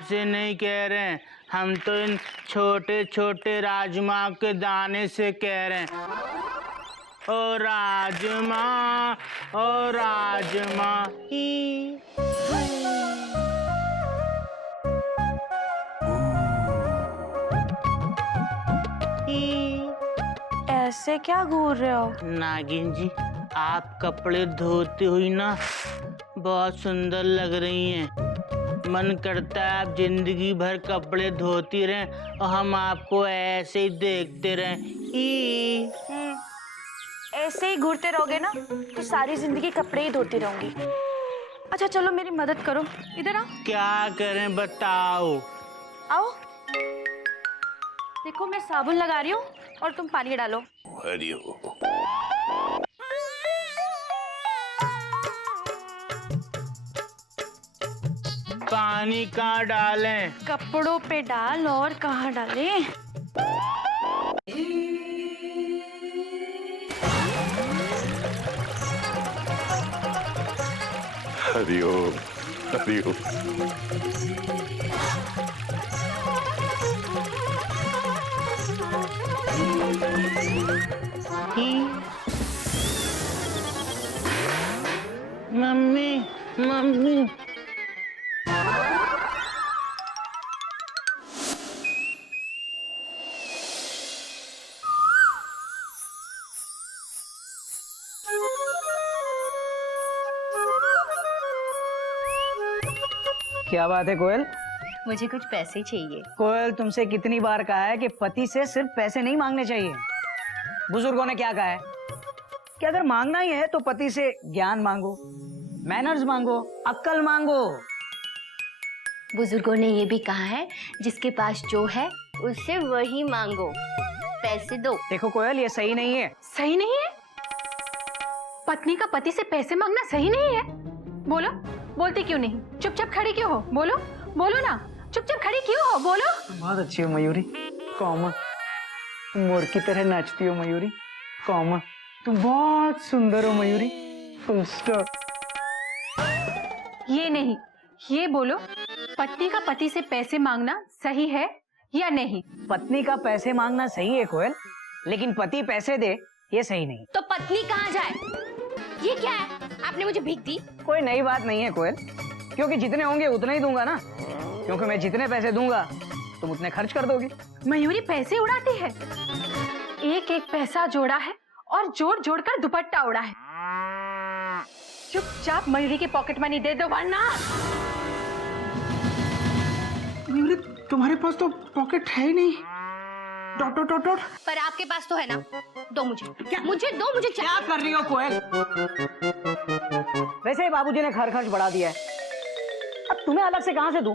आपसे नहीं कह रहे हैं, हम तो इन छोटे छोटे राजमा के दाने से कह रहे हैं। ओ राजमा, ओ राजमा ही। ऐसे क्या घूर रहे हो? नागिन जी, आप कपड़े धोती हुई ना बहुत सुंदर लग रही हैं। मन करता है आप जिंदगी भर कपड़े धोती रहें और हम आपको ऐसे ही देखते रहें। ऐसे ही घूरते रहोगे ना तो सारी जिंदगी कपड़े ही धोती रहूंगी। अच्छा चलो मेरी मदद करो, इधर आओ। क्या करें बताओ? आओ, देखो मैं साबुन लगा रही हूँ और तुम पानी डालो। पानी कहाँ डालें? कपड़ों पे डाल, और कहाँ डालें? हरिओम हरिओम। मम्मी मम्मी, क्या बात है कोयल? मुझे कुछ पैसे चाहिए। कोयल, तुमसे कितनी बार कहा है कि पति से सिर्फ पैसे नहीं मांगने चाहिए। बुजुर्गों ने क्या कहा है कि अगर मांगना ही है तो पति से ज्ञान मांगो, मैनर्स मांगो, अक्ल मांगो। बुजुर्गों ने ये भी कहा है जिसके पास जो है उससे वही मांगो, पैसे दो। देखो कोयल, ये सही नहीं है। सही नहीं है? पत्नी का पति से पैसे मांगना सही नहीं है? बोलो, बोलती क्यों नहीं? चुपचाप खड़ी क्यों हो? बोलो बोलो ना, चुपचाप खड़ी क्यों हो? बोलो। बहुत अच्छी हो मयूरी, कॉमन। तुम मोर की तरह नाचती हो मयूरी, कॉमन। तुम बहुत सुंदर हो मयूरी, फुल स्टॉप। ये नहीं, ये बोलो, पत्नी का पति से पैसे मांगना सही है या नहीं? पत्नी का पैसे मांगना सही है कोयल, लेकिन पति पैसे दे ये सही नहीं। तो पत्नी कहाँ जाए? ये क्या है? आपने मुझे भीख दी? कोई नई बात नहीं है कोयल, क्योंकि जितने होंगे उतने ही दूंगा ना। क्योंकि मैं जितने पैसे दूंगा तुम उतने खर्च कर दोगी। मयूरी पैसे उड़ाती है, एक एक पैसा जोड़ा है और जोड़ जोड़ कर दुपट्टा उड़ा है। चुपचाप मयूरी की पॉकेट मनी दे दो वरना। मयूरी, तुम्हारे पास तो पॉकेट है ही नहीं। Dot dot dot dot. पर आपके पास तो है ना, दो मुझे। क्या? मुझे दो, मुझे चाहिए। क्या कर रही हो कोयल? वैसे ही बाबूजी ने खर्च बढ़ा दिया है, अब तुम्हें अलग से कहां से दूं?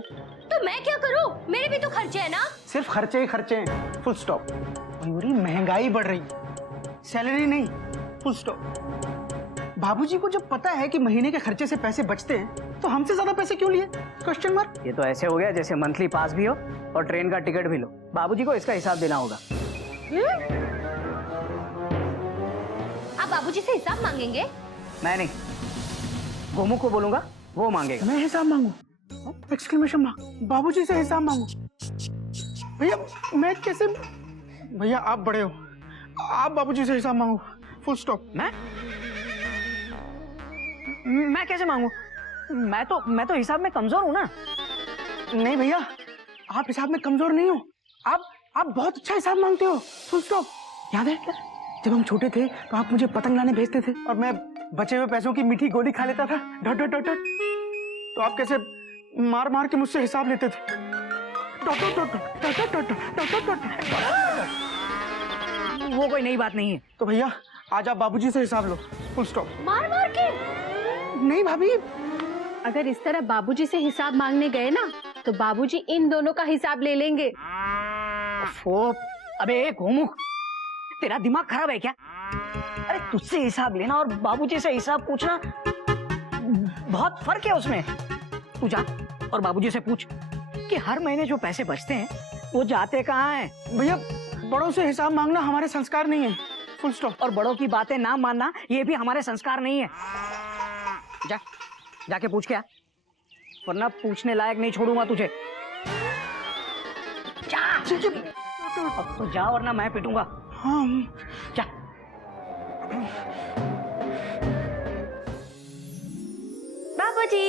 तो मैं क्या करूं? मेरे भी तो खर्चे है ना। सिर्फ खर्चे ही खर्चे हैं, फुल स्टॉप। मयूरी, महंगाई बढ़ रही, सैलरी नहीं, फुल स्टॉप। बाबूजी को जब पता है कि महीने के खर्चे से पैसे बचते हैं तो हमसे ज्यादा पैसे क्यों लिए? Question mark. ये तो ऐसे हो गया जैसे मंथली पास भी हो और ट्रेन का टिकट भी लो। बाबूजी को इसका हिसाब देना होगा। आप बाबूजी से हिसाब मांगेंगे? मैं नहीं, गोमू को बोलूंगा, वो मांगेगा। मैं हिसाब मांगू? Exclamation mark. बाबूजी से हिसाब मांगू? भैया मैं कैसे? भैया आप बड़े हो, आप बाबूजी से हिसाब मांगो, फुल स्टॉप। मैं कैसे मांगू? मैं तो हिसाब में कमजोर हूँ ना। नहीं भैया, आप हिसाब में कमजोर नहीं हो, आप बहुत अच्छा हिसाब मांगते हो, फुल स्टॉप। याद है जब हम छोटे थे तो आप मुझे पतंग लाने भेजते थे और मैं बचे हुए पैसों की मीठी गोली खा लेता था, डॉट डॉट डॉट डॉट। तो आप कैसे मार मार के मुझसे हिसाब लेते थे, dot dot dot dot dot dot dot dot dot. वो कोई नई बात नहीं है। तो भैया आज आप बाबूजी से हिसाब लो, फुल स्टॉप। मार मार के? नहीं भाभी, अगर इस तरह बाबूजी से हिसाब मांगने गए ना तो बाबूजी इन दोनों का हिसाब ले लेंगे। अबे घोमू, तेरा दिमाग खराब है क्या? अरे तुझसे हिसाब लेना और बाबूजी से हिसाब पूछना बहुत फर्क है उसमें। तू जा और बाबूजी से पूछ कि हर महीने जो पैसे बचते हैं वो जाते कहाँ हैं। भैया बड़ों से हिसाब मांगना हमारे संस्कार नहीं है, फुल स्टॉप। और बड़ों की बातें ना मानना ये भी हमारे संस्कार नहीं है। जाके पूछ क्या, वरना पूछने लायक नहीं छोड़ूंगा तुझे। जा। अब तो जा वरना मैं पिटूंगा। हाँ जा। बाबूजी।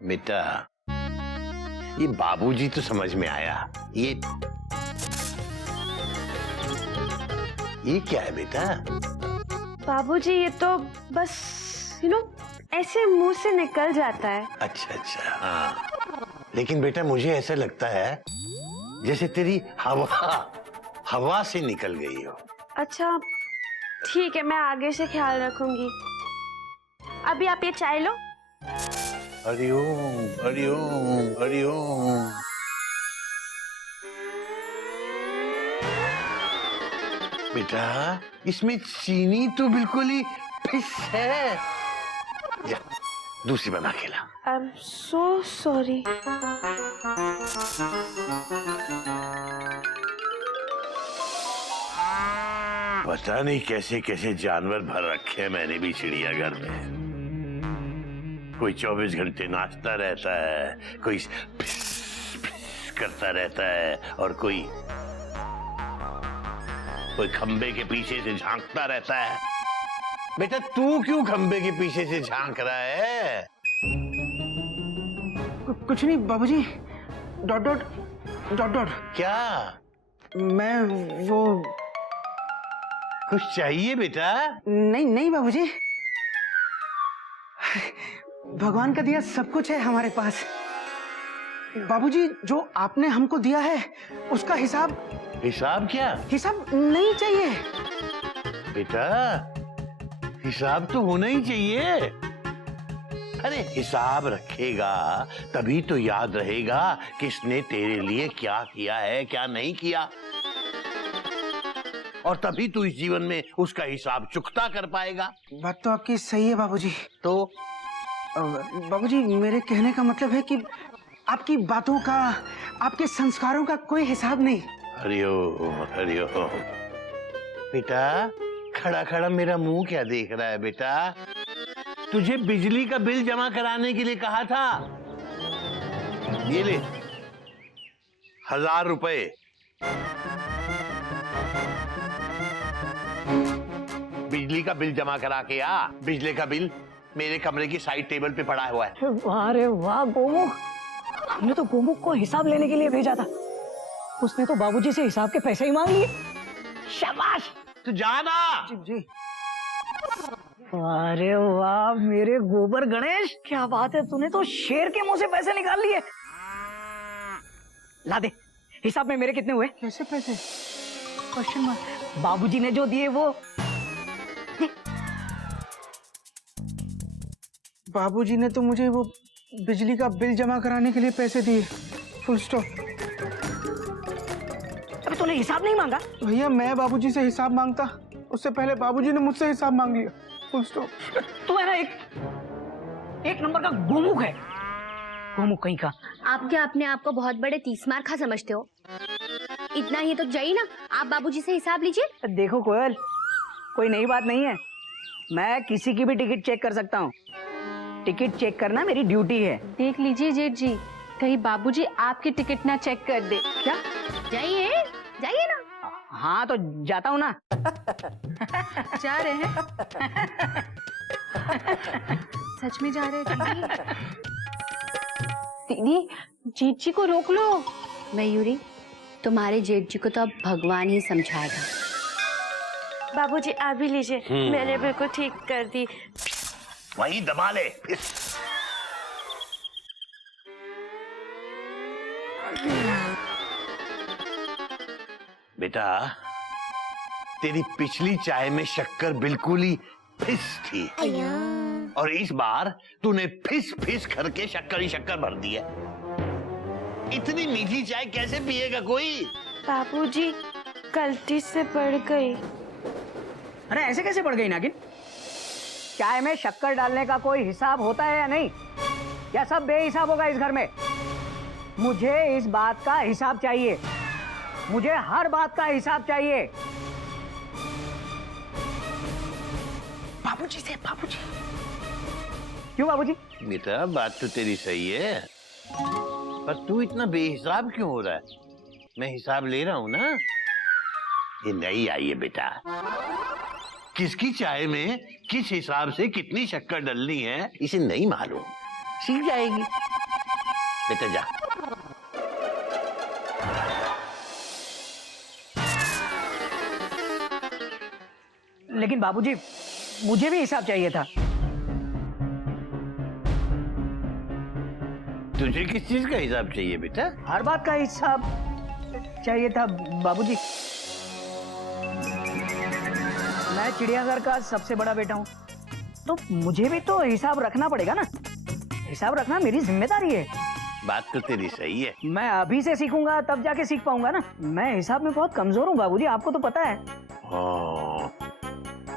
बेटा, ये बाबूजी तो समझ में आया। ये क्या है बेटा? बाबूजी ये तो बस ऐसे मुंह से निकल जाता है। अच्छा अच्छा, हाँ। लेकिन बेटा मुझे ऐसा लगता है जैसे तेरी हवा से निकल गई हो। अच्छा ठीक है, मैं आगे से ख्याल रखूंगी। अभी आप ये चाय लो। हरिओम हरिओम हरिओम। बेटा इसमें चीनी तो बिल्कुल ही फिस है। जा दूसरी बना के ला। I am so sorry. पता नहीं कैसे कैसे जानवर भर रखे हैं मैंने भी चिड़ियाघर में। कोई 24 घंटे नाचता रहता है, कोई फिस फिस करता रहता है, और कोई खंबे के पीछे से झांकता रहता है। बेटा तू क्यों खंबे के पीछे से झांक रहा है? कुछ नहीं बाबूजी। Dot dot dot dot. क्या? मैं वो कुछ चाहिए बेटा? नहीं नहीं बाबूजी, भगवान का दिया सब कुछ है हमारे पास। बाबूजी जो आपने हमको दिया है उसका हिसाब। हिसाब क्या? हिसाब नहीं चाहिए बेटा, हिसाब तो होना ही चाहिए। अरे हिसाब रखेगा तभी तो याद रहेगा किसने तेरे लिए क्या किया है क्या नहीं किया, और तभी तू इस जीवन में उसका हिसाब चुकता कर पाएगा। बात तो आपकी सही है बाबूजी। तो बाबूजी मेरे कहने का मतलब है कि आपकी बातों का, आपके संस्कारों का कोई हिसाब नहीं। हरिओम हरिओम। बेटा खड़ा खड़ा मेरा मुंह क्या देख रहा है बेटा? तुझे बिजली का बिल जमा कराने के लिए कहा था। ये ले 1000 रुपए। बिजली का बिल जमा करा के आ। बिजली का बिल मेरे कमरे की साइड टेबल पे पड़ा हुआ है। अरे वाह गोमुख, हमने तो गोमुख को हिसाब लेने के लिए भेजा था, उसने तो बाबूजी से हिसाब के पैसे ही मांग लिए। शाबाश। तो जाना। जी जी। अरे वाह मेरे गोबर गणेश, क्या बात है, तूने तो शेर के मुंह से पैसे निकाल लिए। ला दे हिसाब में मेरे कितने हुए। कैसे पैसे? Question mark. बाबूजी ने जो दिए वो। बाबूजी ने तो मुझे वो बिजली का बिल जमा कराने के लिए पैसे दिए, फुल स्टॉप। अबे तूने हिसाब नहीं मांगा? भैया मैं बाबूजी से हिसाब मांगता, उससे पहले बाबूजी ने मुझसे हिसाब मांग लिया, फुल स्टॉप। तू है ना एक नंबर का गोमुख है, गोमुख कहीं का। आप क्या अपने आप को बहुत बड़े 30 मार खा समझते हो? इतना ही तो चाहिए ना, आप बाबूजी से हिसाब लीजिए। देखो कोयल, कोई नई बात नहीं है, मैं किसी की भी टिकट चेक कर सकता हूँ। टिकट चेक करना मेरी ड्यूटी है। देख लीजिए जेठ जी, कहीं बाबूजी आपकी टिकट ना चेक कर दे। क्या? जाइए जाइए ना। हाँ तो जाता हूँ ना। जा रहे हैं? सच में जा रहे हैं दीदी? दीदी जेठ जी को रोक लो। मयूरी, तुम्हारे जेठ जी को तो अब भगवान ही समझाएगा। बाबूजी आप भी लीजिए, मैंने बिल्कुल ठीक कर दी। वही दबा ले। बेटा तेरी पिछली चाय में शक्कर बिल्कुल ही फिस थी, और इस बार तूने फिस फिस करके शक्कर ही शक्कर भर दी है। इतनी मीठी चाय कैसे पिएगा कोई? बाबूजी गलती से बढ़ गई। अरे ऐसे कैसे बढ़ गई नागिन? चाय में शक्कर डालने का कोई हिसाब होता है या नहीं? या सब बेहिसाब होगा इस घर में? मुझे इस बात का हिसाब चाहिए, मुझे हर बात का हिसाब चाहिए। बाबूजी से, बाबूजी। क्यों बाबूजी? बेटा बात तो तेरी सही है, पर तू इतना बेहिसाब क्यों हो रहा है? मैं हिसाब ले रहा हूं ना। ये नई आई है बेटा, किसकी चाय में किस हिसाब से कितनी शक्कर डालनी है इसे नहीं मालूम, सीख जाएगी। बेटा जा। लेकिन बाबूजी मुझे भी हिसाब चाहिए था। तुझे किस चीज का हिसाब चाहिए बेटा? हर बात का हिसाब चाहिए था बाबूजी। मैं चिड़ियाघर का सबसे बड़ा बेटा हूँ, तो मुझे भी तो हिसाब रखना पड़ेगा ना। हिसाब रखना मेरी जिम्मेदारी है। बात तो तेरी सही है। मैं अभी से सीखूंगा तब जाके सीख पाऊंगा ना। मैं हिसाब में बहुत कमजोर हूँ बाबूजी, आपको तो पता है। हाँ,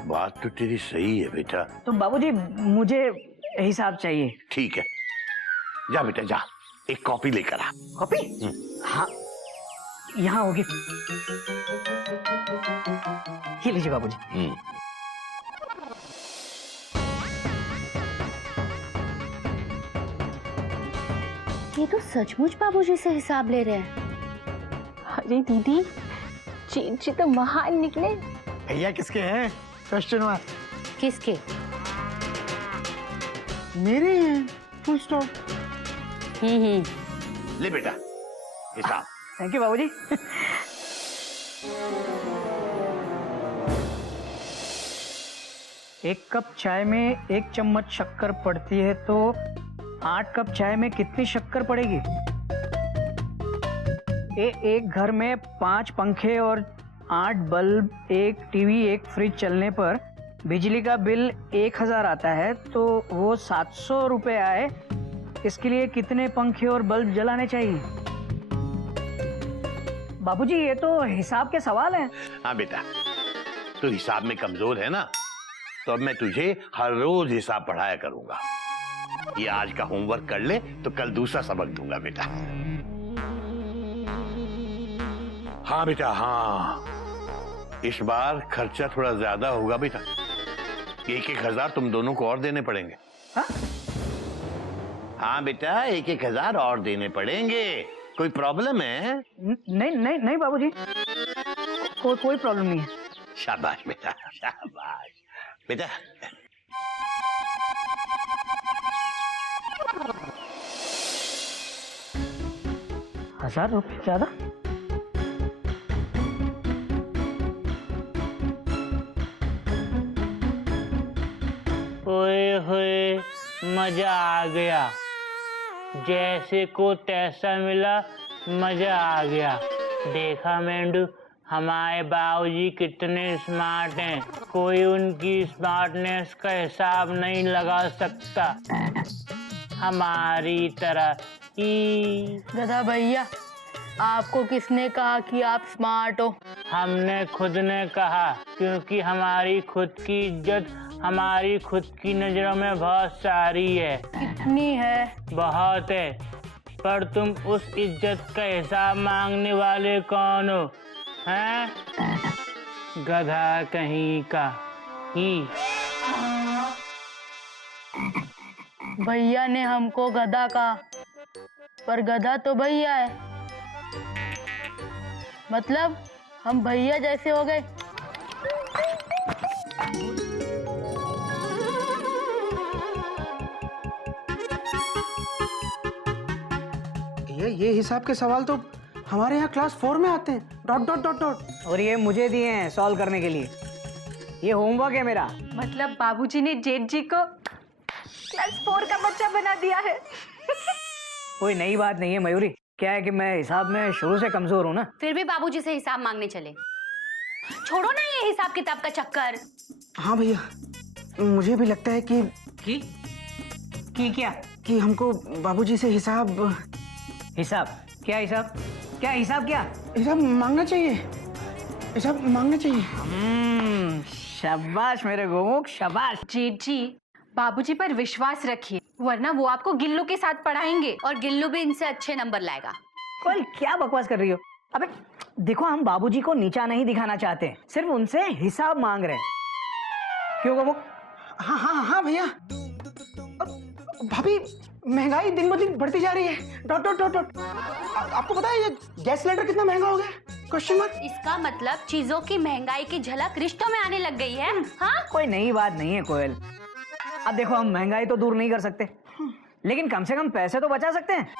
बात तो तेरी सही है बेटा। तो बाबूजी मुझे हिसाब चाहिए। ठीक है, जा बेटा जा, एक कॉपी लेकर आ। कॉपी? हाँ, यहाँ होगी। ये लीजिए बाबूजी। ये तो सचमुच बाबूजी से हिसाब ले रहे हैं। अरे दीदी, जी तो महान निकले। भैया किसके हैं? Question mark. किसके? मेरे हैं, फुल स्टॉप। ले बेटा हिसाब। थैंक यू बाबूजी। एक कप चाय में 1 चम्मच शक्कर पड़ती है, तो 8 कप चाय में कितनी शक्कर पड़ेगी? एक घर में 5 पंखे और 8 बल्ब, 1 टीवी, 1 फ्रिज चलने पर बिजली का बिल 1000 आता है, तो वो 700 रुपए आए, इसके लिए कितने पंखे और बल्ब जलाने चाहिए? बाबूजी ये तो हिसाब के सवाल हैं। हाँ बेटा, तू हिसाब में कमजोर है ना, तो अब मैं तुझे हर रोज हिसाब पढ़ाया करूंगा। ये आज का होमवर्क कर ले तो कल दूसरा सबक दूंगा बेटा। हाँ बेटा हाँ, इस बार खर्चा थोड़ा ज्यादा होगा बेटा। 1,000 तुम दोनों को और देने पड़ेंगे। हाँ? हाँ बेटा, 1,000 और देने पड़ेंगे। कोई प्रॉब्लम है? नहीं नहीं नहीं बाबूजी, कोई प्रॉब्लम नहीं है। शाबाश बेटा, शाबाश बेटा। ₹1000 ज्यादा? ओए होए, मजा आ गया। जैसे को तैसा मिला, मजा आ गया। देखा मेंढू, हमारे बाबूजी कितने स्मार्ट हैं, कोई उनकी स्मार्टनेस का हिसाब नहीं लगा सकता हमारी तरह ही। गधा भैया, आपको किसने कहा कि आप स्मार्ट हो? हमने खुद ने कहा, क्योंकि हमारी खुद की इज्जत हमारी खुद की नजरों में बहुत सारी है। कितनी है? बहुत है, पर तुम उस इज्जत का हिसाब मांगने वाले कौन हो? हैं? गधा कहीं का ही। भैया ने हमको गधा कहा, पर गधा तो भैया है। मतलब हम भैया जैसे हो गए। ये हिसाब के सवाल तो हमारे यहाँ क्लास 4 में आते हैं। Dot dot dot dot. और ये मुझे दिए हैं सॉल्व करने के लिए। ये होमवर्क है मेरा। मतलब बाबूजी ने जेठ जी को क्लास 4 का बच्चा बना दिया है। कोई नई बात नहीं है मयूरी, क्या है कि मैं हिसाब में शुरू से कमजोर हूँ ना। फिर भी बाबूजी से हिसाब मांगने चले। छोड़ो ना ये हिसाब किताब का चक्कर। हाँ भैया, मुझे भी लगता है कि क्या कि हमको बाबूजी से हिसाब क्या हिसाब मांगना चाहिए। हिसाब मांगना चाहिए। शाबाश मेरे गोमुख, शाबाश। जेठ जी, बाबूजी पर विश्वास रखिए, वरना वो आपको गिल्लू के साथ पढ़ाएंगे। और गिल्लू भी इनसे अच्छे नंबर लाएगा। कोई क्या बकवास कर रही हो? अबे देखो, हम बाबूजी को नीचा नहीं दिखाना चाहते, सिर्फ उनसे हिसाब मांग रहे हैं। क्यों गोमुख? हाँ हाँ हाँ भैया। भाभी महंगाई दिन ब दिन बढ़ती जा रही है। Dot dot dot dot. आपको पता है ये गैस सिलेंडर कितना महंगा हो गया? Question mark. इसका मतलब चीजों की महंगाई की झलक रिश्तों में आने लग गई है। हाँ, कोई नई बात नहीं है कोयल। अब देखो, हम महंगाई तो दूर नहीं कर सकते, लेकिन कम से कम पैसे तो बचा सकते हैं।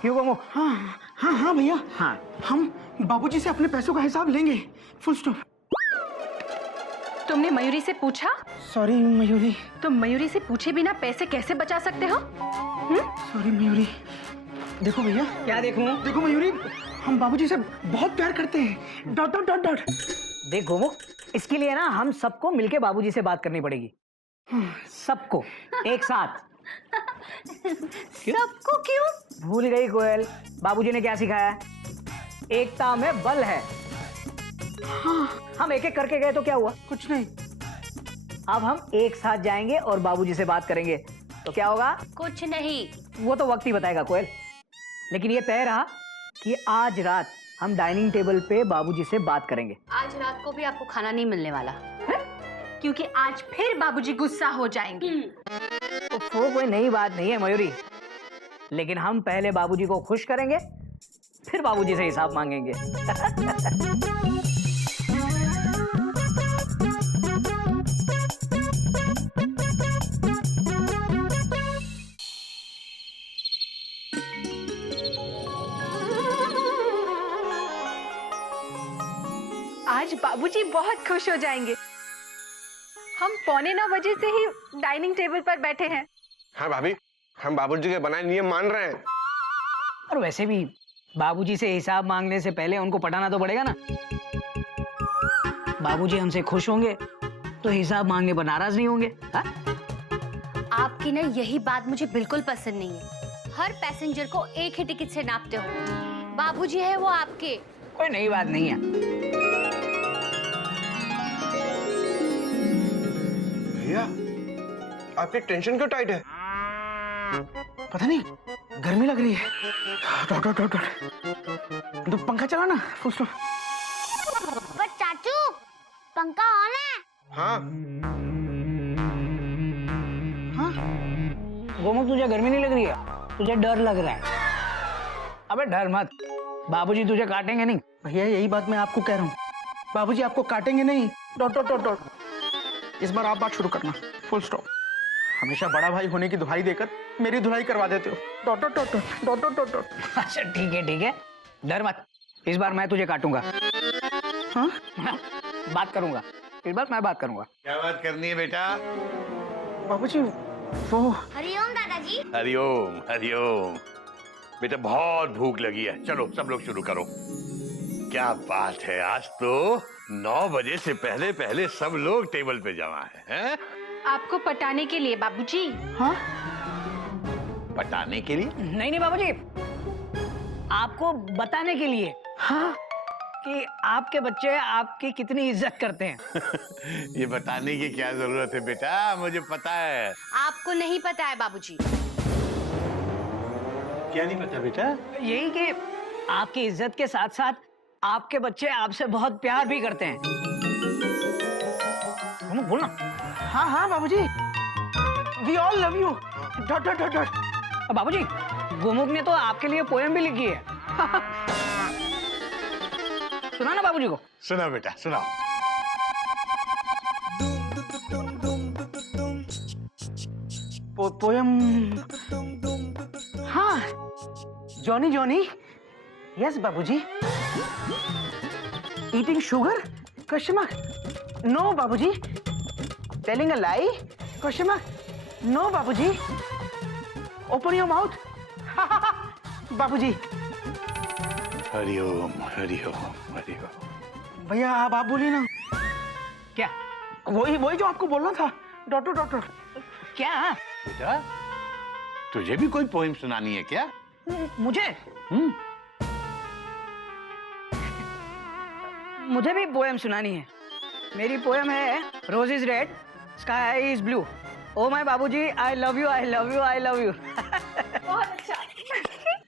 क्यों गोमुख? हाँ हाँ हाँ भैया, हाँ, हम बाबूजी से अपने पैसों का हिसाब लेंगे। Full stop. तुमने मयूरी से पूछा? सॉरी मयूरी। तुम मयूरी से पूछे बिना पैसे कैसे बचा सकते हो? सॉरी मयूरी। देखो भैया। क्या देखूं? देखो मयूरी, हम बाबूजी से बहुत प्यार करते हैं। Dot dot dot dot. देख गोमुख, इसके लिए ना हम सबको मिलके बाबूजी से बात करनी पड़ेगी। सबको एक साथ। सबको क्यों? भूल गई कोयल, बाबूजी ने क्या सिखाया? एकता में बल है। हम एक एक करके गए तो क्या हुआ? कुछ नहीं। अब हम एक साथ जाएंगे और बाबूजी से बात करेंगे तो क्या होगा? कुछ नहीं। वो तो वक्त ही बताएगा कोयल। लेकिन ये तय रहा कि आज रात हम डाइनिंग टेबल पे बाबूजी से बात करेंगे। आज रात को भी आपको खाना नहीं मिलने वाला। क्योंकि आज फिर बाबूजी गुस्सा हो जाएंगे। वो कोई नई बात नहीं है मयूरी, लेकिन हम पहले बाबूजी को खुश करेंगे, फिर बाबूजी से हिसाब मांगेंगे। आज बाबूजी बहुत खुश हो जाएंगे। हम 8:45 से ही डाइनिंग टेबल पर बैठे हैं। हाँ भाभी, हम बाबूजी के बनाए नियम मान रहे हैं। और वैसे भी बाबूजी से हिसाब मांगने से पहले उनको पटाना तो पड़ेगा ना। बाबूजी हमसे खुश होंगे तो हिसाब मांगने पर नाराज नहीं होंगे। हा? आपकी ना यही बात मुझे बिल्कुल पसंद नहीं है। हर पैसेंजर को एक ही टिकट से नापते हो। बाबूजी है वो आपके। कोई नई बात नहीं है। भैया, आपकी टेंशन क्यों टाइट है? पता नहीं, गर्मी लग रही है। Dot dot dot dot. तो पंखा चला ना। Full stop. पर चाचू, पंखा ऑन है। हाँ। हाँ गोमुख, तुझे गर्मी नहीं लग रही है? तुझे डर लग रहा है? अबे डर मत, बाबूजी तुझे काटेंगे नहीं। भैया यही बात मैं आपको कह रहा हूँ, बाबूजी आपको काटेंगे नहीं। Dot dot dot dot. इस बार आप बात शुरू करना। Full stop. हमेशा बड़ा भाई होने की दुहाई देकर मेरी धुलाई करवा देते हो। Dot dot dot dot dot dot dot. अच्छा ठीक है, डर मत। इस बार मैं तुझे काटूंगा। हाँ? बात करूंगा, इस बार मैं बात करूंगा। क्या बात करनी है बेटा? बाबूजी वो। हरिओम दादाजी। हरिओम हरिओम। बेटा बहुत भूख लगी है, चलो सब लोग शुरू करो। क्या बात है, आज तो 9 बजे से पहले पहले सब लोग टेबल पे जमा हैं? आपको पटाने के लिए बाबूजी। हाँ? पटाने के लिए? नहीं बाबूजी, आपको बताने के लिए। हाँ? कि आपके बच्चे आपकी कितनी इज्जत करते हैं। ये बताने की क्या जरूरत है बेटा, मुझे पता है। आपको नहीं पता है बाबूजी। क्या नहीं पता बेटा? यही कि आपकी इज्जत के साथ साथ आपके बच्चे आपसे बहुत प्यार भी करते हैं। तुम बोलना। हाँ हाँ Babuji, we all love you. Dot dot dot dot. Babuji, Gomukh ने तो आपके लिए पोएम भी लिखी है। सुना ना बाबूजी को। सुना बेटा, सुनाओ। पोयम। हाँ, जॉनी जॉनी। यस बाबूजी। Eating sugar? Question mark. No बाबूजी। Telling a lie? Question mark. No बाबूजी। Open your mouth. बाबूजी। हरिओम हरिओम हरिओम। भैया आप बोलिए ना। क्या? वही वही जो आपको बोलना था। Doctor doctor. क्या? बेटा, तुझे भी कोई पोएम सुनानी है क्या? मुझे? मुझे भी पोएम सुनानी है। मेरी पोएम है rose is red, sky is blue. Oh my बाबूजी, I love you, I love you, I love you. बहुत अच्छा।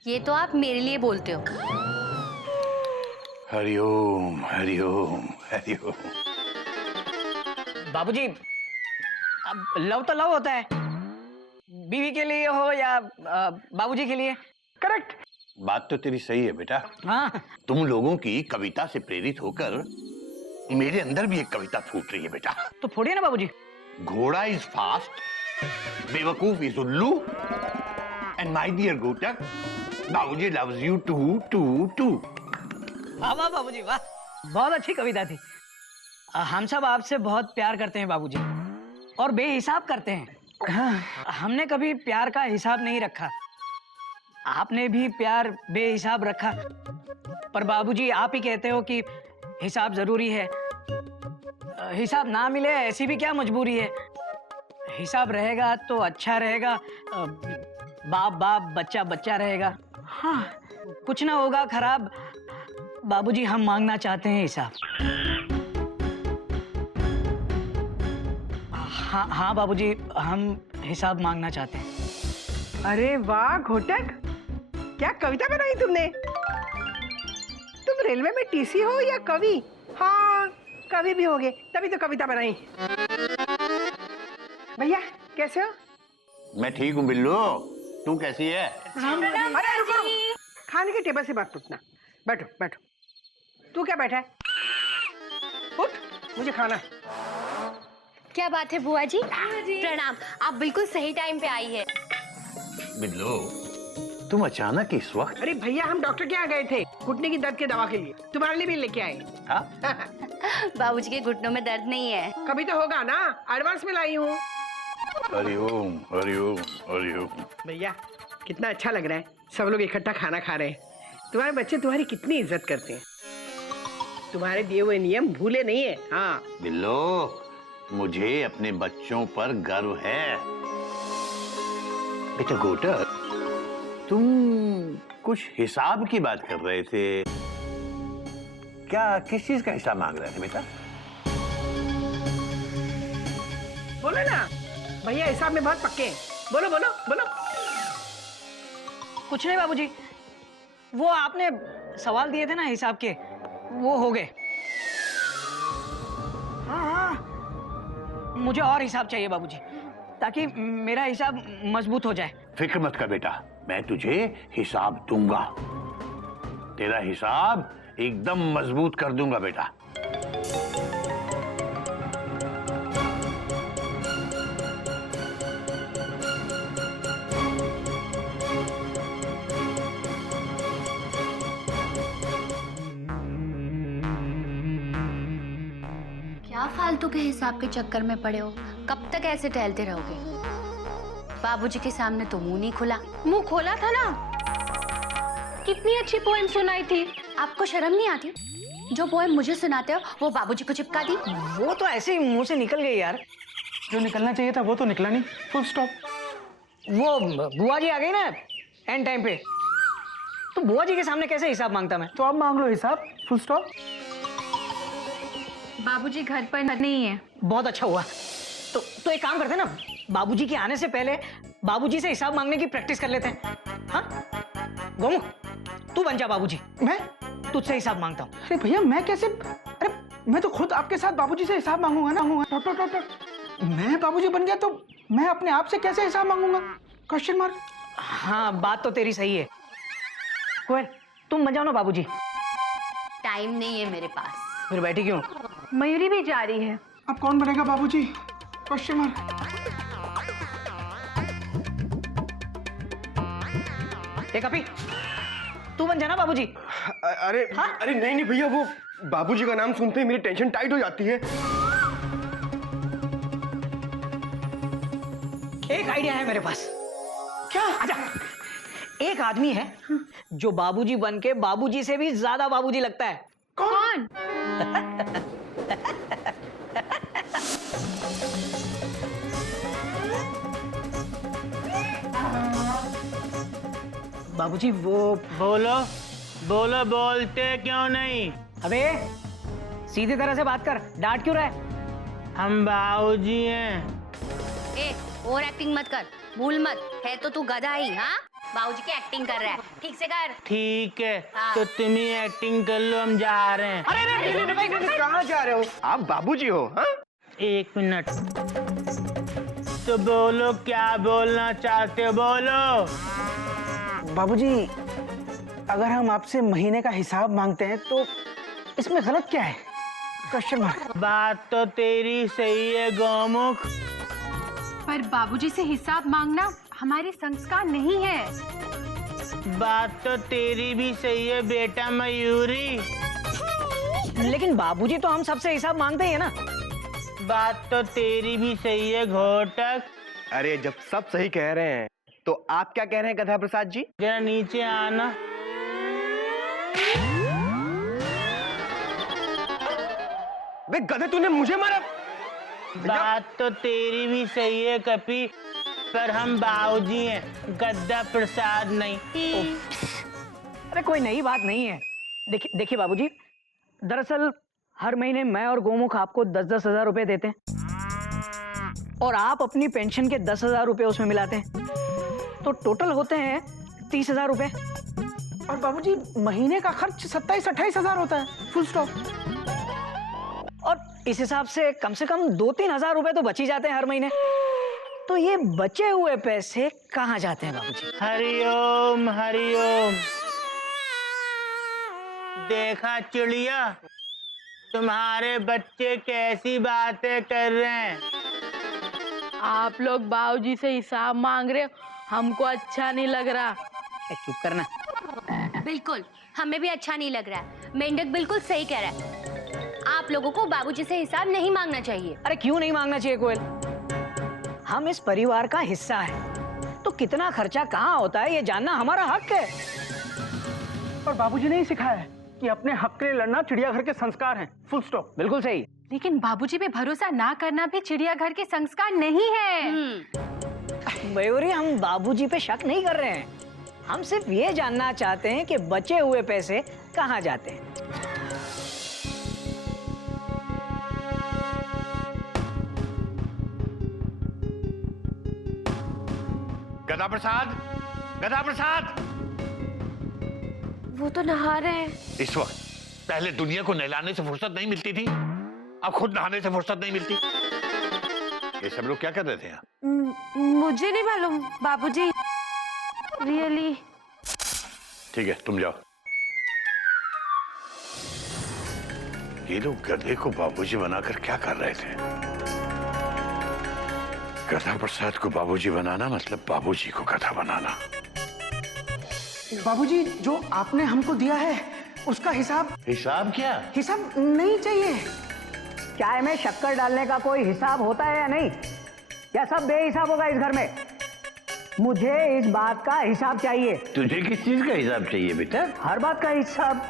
ये तो आप मेरे लिए बोलते हो। हरिओम हरिओम हरिओम। बाबूजी, अब लव तो लव होता है, बीवी के लिए हो या बाबूजी के लिए। करेक्ट। बात तो तेरी सही है बेटा। हाँ तुम लोगों की कविता से प्रेरित होकर मेरे अंदर भी एक कविता फूट रही है बेटा। तो फोड़िए ना बाबूजी। घोड़ा इज फास्ट, बेवकूफ इज उल्लू, एंड माय डियर गोटक, Babuji loves you too too too. वाह वाह बाबूजी वाह, बहुत अच्छी कविता थी। हम सब आपसे बहुत प्यार करते हैं बाबूजी, और बेहिसाब करते हैं। हमने कभी प्यार का हिसाब नहीं रखा, आपने भी प्यार बेहिसाब रखा। पर बाबूजी आप ही कहते हो कि हिसाब जरूरी है। हिसाब ना मिले ऐसी भी क्या मजबूरी है। हिसाब रहेगा तो अच्छा रहेगा, बाप बाप बच्चा बच्चा रहेगा। हाँ कुछ ना होगा खराब। बाबूजी हम मांगना चाहते हैं हिसाब। हाँ हाँ बाबूजी हम हिसाब मांगना चाहते हैं। अरे वाह घोटक, क्या कविता बनाई तुमने। तुम रेलवे में टीसी हो या कवि। हाँ कवि भी होगे, तभी तो कविता बनाई। भैया कैसे हो। मैं ठीक हूँ बिल्लू, तू कैसी है। अरे रुको, खाने के टेबल से मत उठना, बैठो बैठो। तू क्या बैठा है, उठ, मुझे खाना है। क्या बात है बुआ जी। प्रणाम, आप बिल्कुल सही टाइम पे आई है। बिल्लू तुम अचानक इस वक्त। अरे भैया हम डॉक्टर के यहाँ गए थे घुटने की दर्द के दवा के लिए, तुम्हारे लिए भी लेके आए। हाँ? बाबूजी के घुटनों में दर्द नहीं है। कभी तो होगा ना, एडवांस में लाई हूँ। हरिओम हरिओम हरिओम। भैया कितना अच्छा लग रहा है, सब लोग इकट्ठा खाना खा रहे हैं। तुम्हारे बच्चे तुम्हारी कितनी इज्जत करते हैं, तुम्हारे दिए हुए नियम भूले नहीं है। हाँ बिल्लो मुझे अपने बच्चों पर गर्व है। बेटा गोटर, तुम कुछ हिसाब की बात कर रहे थे, क्या किस चीज का हिसाब मांग रहे थे बेटा। बोलो ना भैया, हिसाब में बहुत पक्के हैं। बोलो बोलो बोलो। कुछ नहीं बाबूजी, वो आपने सवाल दिए थे ना हिसाब के, वो हो गए। हाँ हाँ मुझे और हिसाब चाहिए बाबूजी, ताकि मेरा हिसाब मजबूत हो जाए। फिक्र मत कर बेटा, मैं तुझे हिसाब दूंगा, तेरा हिसाब एकदम मजबूत कर दूंगा बेटा। क्या फालतू के हिसाब के चक्कर में पड़े हो, कब तक ऐसे टहलते रहोगे। बाबूजी के सामने तो मुंह नहीं खुला। मुंह खोला था ना, कितनी अच्छी पोएम सुनाई थी। आपको शर्म नहीं आती, जो पोएम मुझे सुनाते हो वो बाबूजी को चिपका दी। वो तो ऐसे ही मुंह से निकल गई यार। जो निकलना चाहिए था वो तो निकला नहीं, फुल स्टॉप। वो बुआ जी आ गई ना एंड टाइम पे, तो बुआ जी के सामने कैसे हिसाब मांगता मैं। तो अब मांग लो हिसाब, फुल स्टॉप। बाबूजी घर पर नहीं है। बहुत अच्छा हुआ। तो एक काम करते हैं ना, बाबूजी के आने से पहले बाबूजी से हिसाब मांगने की प्रैक्टिस कर लेते हैं। हाँ गोमू तू बन जा बाबूजी, मैं तुझसे हिसाब मांगता हूँ। अरे भैया मैं कैसे, अरे मैं तो खुद आपके साथ बाबूजी से हिसाब मांगूंगा ना। मैं बाबूजी बन गया तो मैं अपने आप से कैसे हिसाब मांगूंगा, क्वेश्चन मार्क। हाँ बात तो तेरी सही है। कोयल तुम बन जाओ ना बाबूजी। टाइम नहीं है मेरे पास। फिर बैठी क्यों। मयूरी भी जा रही है। अब कौन बनेगा बाबूजी, क्वेश्चन मार्क। एक अपी तू बन जाना बाबूजी। अरे हाँ? अरे नहीं नहीं भैया, वो बाबूजी का नाम सुनते ही मेरी टेंशन टाइट हो जाती है। एक आइडिया है मेरे पास। क्या। आजा। एक आदमी है जो बाबूजी बन के बाबूजी से भी ज्यादा बाबूजी लगता है। कौन। बाबूजी वो। बोलो बोलो, बोलते क्यों नहीं। अबे सीधी तरह से बात कर, डांट क्यों रहा है। हम बाबूजी हैं। ए और एक्टिंग मत कर, भूल मत, है तो तू गधा ही। हाँ बाबूजी की एक्टिंग कर रहा है, ठीक से कर। ठीक है हाँ। तो तुम ही एक्टिंग कर लो, हम जा रहे हैं। कहाँ जा रहे हो आप, बाबूजी हो। हाँ एक मिनट। तो बोलो, क्या बोलना चाहते हो, बोलो। बाबूजी, अगर हम आपसे महीने का हिसाब मांगते हैं तो इसमें गलत क्या है? Question mark. बात तो तेरी सही है गौमुख, पर बाबूजी से हिसाब मांगना हमारे संस्कार नहीं है। बात तो तेरी भी सही है बेटा मयूरी, लेकिन बाबूजी तो हम सबसे हिसाब मांगते ही है ना। बात तो तेरी भी सही है घोटक। अरे जब सब सही कह रहे हैं तो आप क्या कह रहे हैं गधा प्रसाद जी? जरा नीचे आना। बे गधे, तूने मुझे मारा। बात तो तेरी भी सही है कपी, पर हम बाबूजी हैं, गद्दा प्रसाद नहीं। अरे कोई नई बात नहीं है। देखिए बाबूजी, दरअसल हर महीने मैं और गोमुख आपको 10-10 हजार रुपए देते हैं और आप अपनी पेंशन के 10,000 रुपए उसमें मिलाते हैं, तो टोटल होते हैं 30,000 रुपए। और बाबूजी, महीने का खर्च 27-28 हजार होता है, फुल स्टॉप। और इस हिसाब से कम 2-3 हजार रुपए तो बच ही जाते हैं हर महीने। तो ये बचे हुए पैसे कहाँ जाते हैं बाबूजी? हरिओम हरिओम। देखा चिड़िया, तुम्हारे बच्चे कैसी बातें कर रहे हैं। आप लोग बाबूजी से हिसाब मांग रहे हो, हमको अच्छा नहीं लग रहा। चुप करना। बिल्कुल, हमें भी अच्छा नहीं लग रहा है। मेंढक बिल्कुल सही कह रहा है, आप लोगों को बाबूजी से हिसाब नहीं मांगना चाहिए। अरे क्यों नहीं मांगना चाहिए कोयल? हम इस परिवार का हिस्सा है, तो कितना खर्चा कहाँ होता है ये जानना हमारा हक है। और बाबूजी ने ही सिखाया है कि अपने हक के लिए लड़ना चिड़ियाघर के संस्कार हैं, फुल स्टॉप। बिल्कुल सही। लेकिन बाबूजी पे भरोसा ना करना भी चिड़ियाघर के संस्कार नहीं है। मयूरी, हम बाबूजी पे शक नहीं कर रहे हैं, हम सिर्फ ये जानना चाहते हैं कि बचे हुए पैसे कहाँ जाते हैं। गधा प्रसाद, गधा प्रसाद। वो तो नहा रहे हैं। इस वक्त पहले दुनिया को नहलाने से फुर्सत नहीं मिलती थी, अब खुद नहाने से फुर्सत नहीं मिलती। ये सब लोग क्या कर रहे थे यहाँ? मुझे नहीं मालूम बाबूजी, रियली। ठीक है, तुम जाओ। ये लोग गधे को बाबूजी बनाकर क्या कर रहे थे? गधा प्रसाद को बाबूजी बनाना मतलब बाबूजी को गधा बनाना। बाबूजी, जो आपने हमको दिया है उसका हिसाब क्या? हिसाब नहीं चाहिए। चाय में शक्कर डालने का कोई हिसाब होता है या नहीं? या सब बेहिसाब होगा इस घर में? मुझे इस बात का हिसाब चाहिए। तुझे किस चीज का हिसाब चाहिए बेटा? हर बात का हिसाब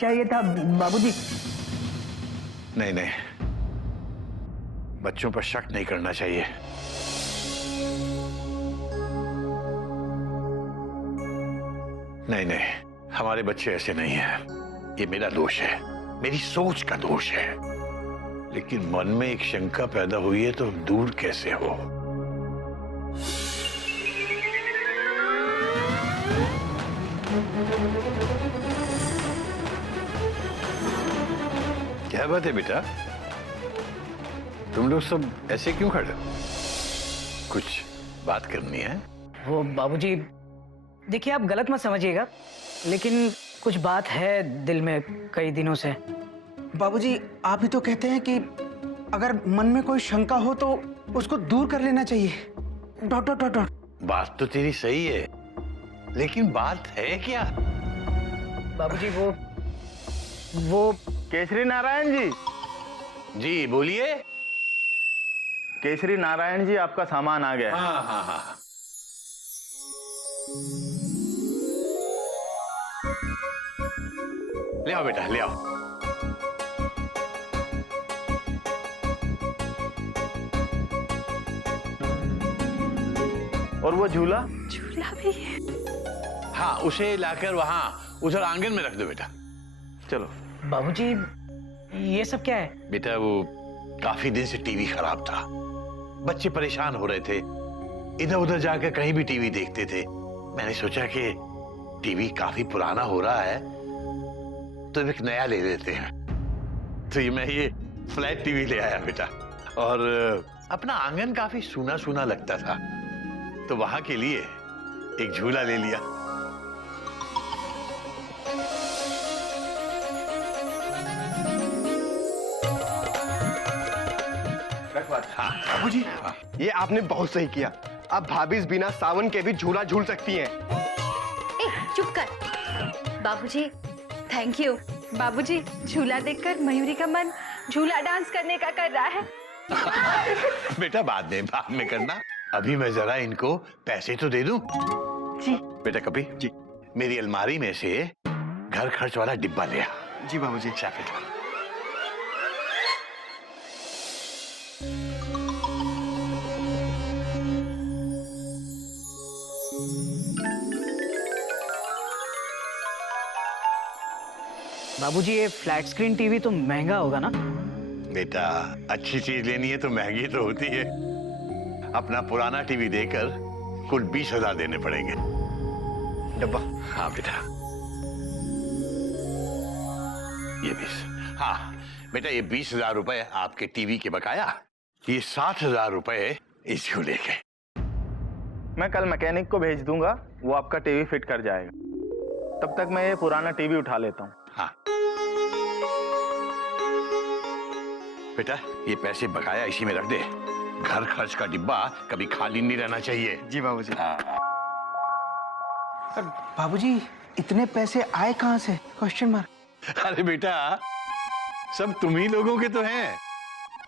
चाहिए था बाबूजी। नहीं नहीं, बच्चों पर शक नहीं करना चाहिए। नहीं नहीं, हमारे बच्चे ऐसे नहीं हैं। ये मेरा दोष है, मेरी सोच का दोष है। लेकिन मन में एक शंका पैदा हुई है तो दूर कैसे हो? क्या बात है बेटा, तुम लोग सब ऐसे क्यों खड़े हो? कुछ बात करनी है? वो बाबूजी, देखिए आप गलत मत समझिएगा, लेकिन कुछ बात है दिल में कई दिनों से। बाबूजी, आप ही तो कहते हैं कि अगर मन में कोई शंका हो तो उसको दूर कर लेना चाहिए। ... बात तो तेरी सही है, लेकिन बात है क्या? बाबूजी, वो केसरी नारायण जी। जी बोलिए। केसरी नारायण जी, आपका सामान आ गया। हाँ हाँ हाँ। ले आओ बेटा, ले आओ। और वो झूला भी है। हाँ, उसे लाकर वहां उधर आंगन में रख दो बेटा। चलो। बाबूजी, ये सब क्या है? बेटा, वो काफी दिन से टीवी खराब था, बच्चे परेशान हो रहे थे, इधर उधर जाकर कहीं भी टीवी देखते थे। मैंने सोचा कि टीवी काफी पुराना हो रहा है तो एक नया ले लेते हैं। तो मैं ये फ्लैट टीवी ले आया बेटा, और अपना आंगन काफी सूना सूना लगता था, तो वहां के लिए एक झूला ले लिया। हाँ बाबूजी, ये आपने बहुत सही किया। अब भाभी इस बिना सावन के भी झूला झूल सकती हैं। ए, चुप कर। बाबूजी, थैंक यू। बाबूजी, झूला देखकर मयूरी का मन झूला डांस करने का कर रहा है। बेटा बाद में करना। अभी मैं जरा इनको पैसे तो दे दूं। जी बेटा कभी जी। मेरी अलमारी में से घर खर्च वाला डिब्बा ले आ। जी बाबूजी। अच्छा बेटा। बाबूजी, ये फ्लैट स्क्रीन टीवी तो महंगा होगा ना? बेटा अच्छी चीज लेनी है तो महंगी तो होती है। अपना पुराना टीवी देकर कुल 20,000 देने पड़ेंगे। डब्बा। हाँ बेटा, ये 20। हाँ बेटा, ये 20,000 रुपए आपके टीवी के बकाया, ये 60,000 रुपए इस झूले के। मैं कल मैकेनिक को भेज दूंगा, वो आपका टीवी फिट कर जाएगा। तब तक मैं ये पुराना टीवी उठा लेता हूँ। हाँ बेटा, ये पैसे बकाया इसी में रख दे। घर खर्च का डिब्बा कभी खाली नहीं रहना चाहिए। जी बाबूजी। हाँ। पर बाबूजी, इतने पैसे आए कहाँ से? Question mark. अरे बेटा, सब तुम ही लोगों के तो हैं।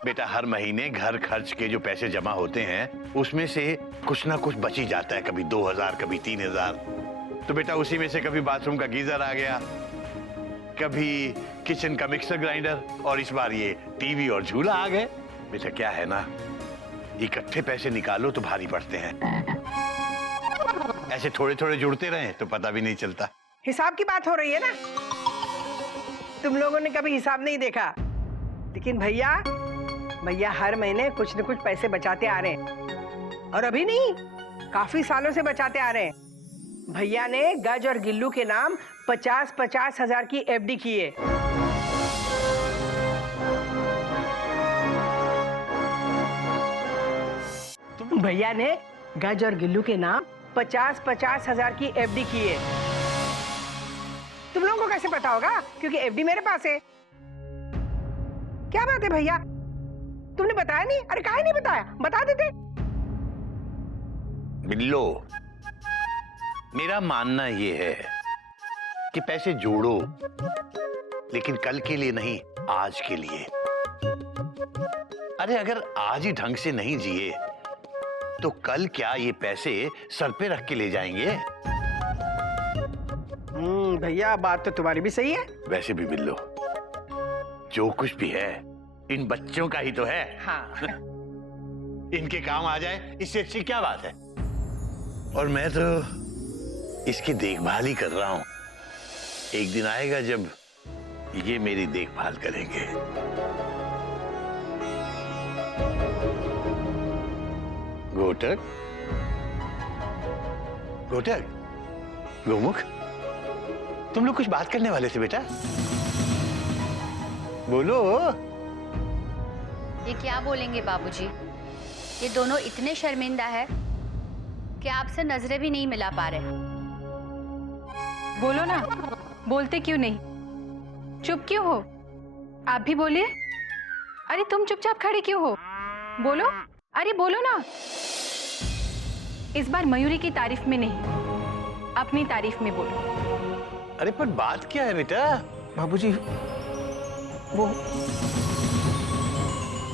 बेटा, हर महीने घर खर्च के जो पैसे जमा होते हैं उसमें से कुछ ना कुछ बच ही जाता है। कभी 2,000, कभी 3,000। तो बेटा उसी में से कभी बाथरूम का गीजर आ गया, कभी किचन का मिक्सर ग्राइंडर, और इस बार ये टीवी और झूला आ गए। बेटा क्या है ना, इकट्ठे पैसे निकालो तो भारी पड़ते हैं, ऐसे थोड़े थोड़े जुड़ते रहे तो पता भी नहीं चलता। हिसाब की बात हो रही है ना? तुम लोगों ने कभी हिसाब नहीं देखा, लेकिन भैया हर महीने कुछ न कुछ पैसे बचाते आ रहे हैं। और अभी नहीं, काफी सालों से बचाते आ रहे हैं। भैया ने गज और गिल्लू के नाम 50-50 हजार की एफडी की है। भैया ने गज और गिल्लू के नाम 50-50 हजार की एफडी की है। तुम लोगों को कैसे पता होगा? क्योंकि एफडी मेरे पास है। क्या बात है भैया, तुमने बताया नहीं? अरे काहे नहीं बताया, बता देते। बिल्लो, मेरा मानना ये है कि पैसे जोड़ो, लेकिन कल के लिए नहीं, आज के लिए। अरे अगर आज ही ढंग से नहीं जिए तो कल क्या ये पैसे सर पे रख के ले जाएंगे? भैया बात तो तुम्हारी भी सही है। वैसे भी बिल्लो, जो कुछ भी है इन बच्चों का ही तो है। हाँ। इनके काम आ जाए इससे अच्छी क्या बात है। और मैं तो इसकी देखभाल ही कर रहा हूं। एक दिन आएगा जब ये मेरी देखभाल करेंगे। घोटक, घोटक, गोमुख, तुम लोग कुछ बात करने वाले थे बेटा, बोलो। ये क्या बोलेंगे बाबूजी? ये दोनों इतने शर्मिंदा है कि आपसे नजरें भी नहीं मिला पा रहे। बोलो ना, बोलते क्यों नहीं? चुप क्यों हो? आप भी बोलिए। अरे तुम चुपचाप खड़े क्यों हो? बोलो, अरे बोलो ना। इस बार मयूरी की तारीफ में नहीं, अपनी तारीफ में बोलो। अरे पर बात क्या है बेटा? बाबूजी, वो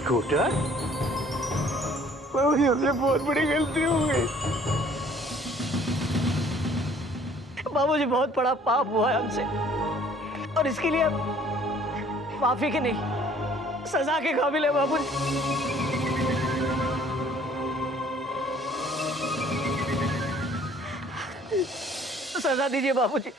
घोटक, बाबूजी हमसे बहुत बड़ी गलती हो गई। बाबूजी बहुत बड़ा पाप हुआ है हमसे, और इसके लिए अब माफी की नहीं, सजा के काबिल है बाबूजी। सजा दीजिए बाबूजी।